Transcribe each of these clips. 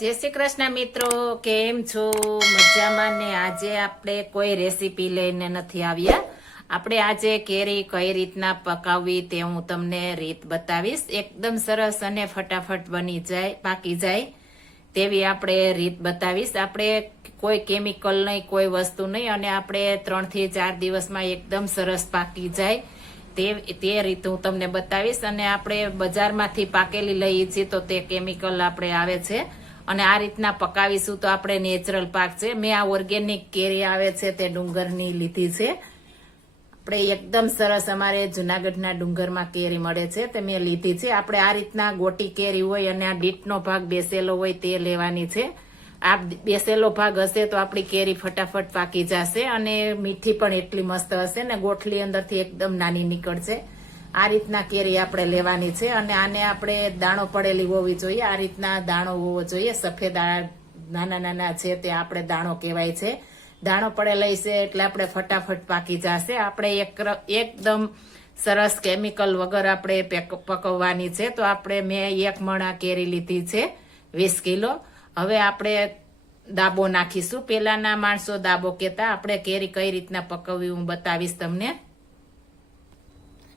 जय श्री कृष्ण मित्रों, केम छो? मजामां ने આજે આપણે કોઈ રેસીપી લઈને નથી આવ્યા। આપણે આજે કેરી કઈ રીતના પકાવવી તે હું તમને રીત બતાવીશ। એકદમ સરસ અને ફટાફટ બની જાય, પાકી જાય તેવી આપણે રીત બતાવીશ। આપણે કોઈ કેમિકલ નહીં, કોઈ વસ્તુ નહીં અને આપણે 3 થી 4 દિવસમાં એકદમ સરસ પાકી જાય તે રીત હું તમને બતાવીશ। અને આપણે બજારમાંથી પાકેલી લઈએ છીએ તો તે કેમિકલ આપણે આવે છે અને આ રીતના પકાવીશું તો આપણે નેચરલ પાક છે। મેં આ ઓર્ગેનિક કેરી આવે છે તે ડુંગરની લીધી છે। આપણે એકદમ સરસ અમારે જુનાગઢના ડુંગરમાં કેરી મળે છે તે મેં લીધી છે। આપણે આ રીતના ગોટી કેરી હોય અને આ ડીટનો ભાગ બેસેલો હોય તે લેવાની છે। આ બેસેલો ભાગ હશે તો આપણી કેરી ફટાફટ પાકી જશે અને મીઠી પણ એટલી મસ્ત હશે ને ગોઠલી અંદરથી એકદમ નાની નીકળશે। આ રીતના કેરી આપણે લેવાની છે અને આને આપણે દાણો પડેલી હોવી જોઈએ। આ રીતના દાણો હોવો જોઈએ, સફેદ નાના નાના છે તે આપણે દાણો કહેવાય છે। દાણો પડેલો છે એટલે આપણે ફટાફટ પાકી જશે। આપણે એકદમ સરસ કેમિકલ વગર આપણે પકવવાની છે। તો આપણે મેં 1 મણ કેરી લીધી છે, 20 કિલો। હવે આપણે દાબો નાખીશું। પેલાના માણસો દાબો કહેતા, આપણે કેરી કઈ રીતના પકવવી હું બતાવીશ તમને।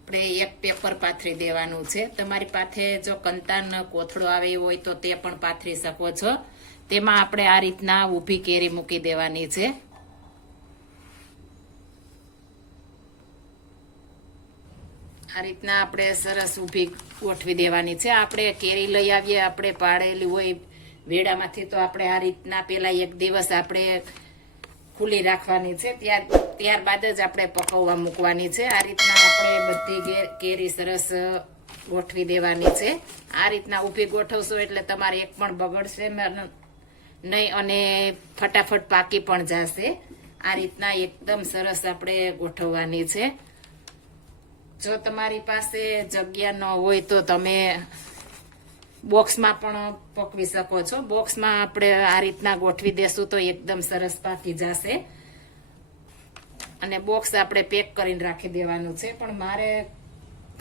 આપણે એક પેપર પાથરી દેવાનું છે। તમારી પાસે જો કંતાન કોથળો આવે હોય તો તે પણ પાથરી શકો છો। તેમાં આપણે આ રીતના ઊભી કેરી મૂકી દેવાની છે। આ રીતના આપણે સરસ ઊભી ગોઠવી દેવાની છે। આપણે કેરી લઈ આવીએ, આપણે પાડેલી હોય વેડામાંથી તો આપણે આ રીતના પેલા 1 દિવસ આપણે ખુલ્લી રાખવાની છે, ત્યારબાદ જ આપણે પકવવા મૂકવાની છે। આ રીતના આપણે બધી કેરી સરસ ગોઠવી દેવાની છે। આ રીતના ઊભી ગોઠવશો એટલે તમારે એક પણ બગડશે નહીં અને ફટાફટ પાકી પણ જશે। આ રીતના એકદમ સરસ આપણે ગોઠવવાની છે। જો તમારી પાસે જગ્યા ન હોય તો તમે બોક્સમાં પણ પકવી શકો છો। બોક્સમાં આપણે આ રીતના ગોઠવી દેશું તો એકદમ સરસ પાકી જશે અને બોક્સ આપણે પેક કરીને રાખી દેવાનું છે। પણ મારે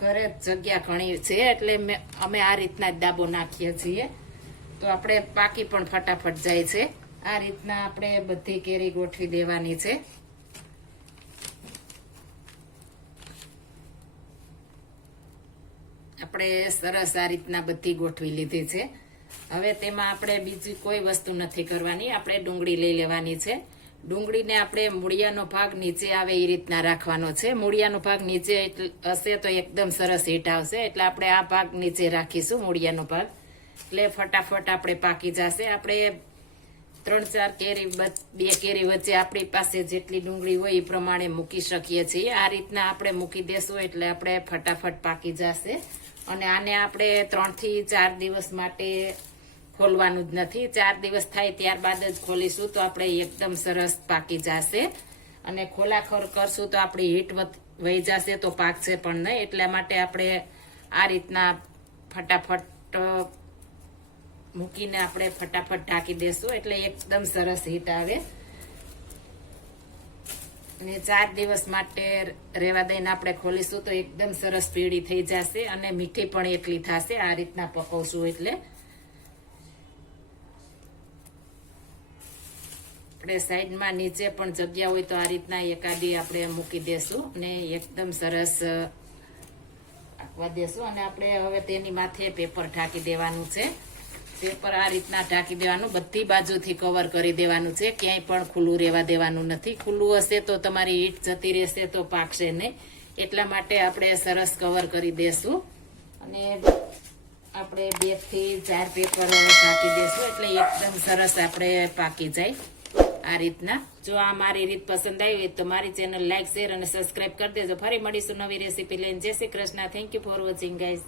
ઘરે જગ્યા ઘણી છે એટલે અમે આ રીતના જ દાબો નાખીએ છીએ તો આપણે પાકી પણ ફટાફટ જાય છે। આ રીતના આપણે બધી કેરી ગોઠવી દેવાની છે। આપણે સરસ આ રીતના બધી ગોઠવી લીધી છે। હવે તેમાં આપણે બીજી કોઈ વસ્તુ નથી કરવાની। આપણે ડુંગળી લઈ લેવાની છે। ડુંગળીને આપણે મૂળિયાનો ભાગ નીચે આવે એ રીતના રાખવાનો છે। મૂળિયાનો ભાગ નીચે હશે તો એકદમ સરસ હીટ આવશે, એટલે આપણે આ ભાગ નીચે રાખીશું, મૂળિયાનો ભાગ, એટલે ફટાફટ આપણે પાકી જશે। આપણે 3-4 કેરી, 2 કેરી વચ્ચે આપણી પાસે જેટલી ડુંગળી હોય એ પ્રમાણે મૂકી શકીએ છીએ। આ રીતના આપણે મૂકી દેશું એટલે આપણે ફટાફટ પાકી જશે અને આને આપણે 3 થી 4 દિવસ માટે ખોલવાનું જ નથી। 4 દિવસ થાય ત્યારબાદ જ ખોલીશું તો આપણે એકદમ સરસ પાકી જશે અને ખોલાખોર કરશું તો આપણી હીટ વહી જશે તો પાકશે પણ નહીં। એટલા માટે આપણે આ રીતના ફટાફટ મૂકીને આપણે ફટાફટ ઢાંકી દેશું એટલે એકદમ સરસ હીટ આવે અને 4 દિવસ માટે રેવા દઈને આપણે ખોલીશું તો એકદમ સરસ પીળી થઈ જશે અને મીઠી પણ એટલી થશે। આ રીતના પકવશું એટલે આપણે સાઈડમાં નીચે પણ જગ્યા હોય તો આ રીતના એકાદી આપણે મૂકી દેશું અને એકદમ સરસ રાખવા દેશું અને આપણે હવે તેની માથે પેપર ઢાંકી દેવાનું છે। પેપર આ રીતના ઢાંકી દેવાનું, બધી બાજુથી કવર કરી દેવાનું છે, ક્યાંય પણ ખુલ્લું રહેવા દેવાનું નથી। ખુલ્લું હશે તો તમારી હીટ જતી રહેશે તો પાકશે નહીં, એટલા માટે આપણે સરસ કવર કરી દેશું અને આપણે 2 થી 4 પેપર ઢાંકી દેશું એટલે એકદમ સરસ આપણે પાકી જાય આ રીતના। જો આ મારી રીત પસંદ આવી તો મારી ચેનલ લાઈક, શેર અને સબસ્ક્રાઈબ કરી દેજો। ફરી મળીશું નવી રેસીપી લઈને। જય Shri Krishna. Thank you for watching guys.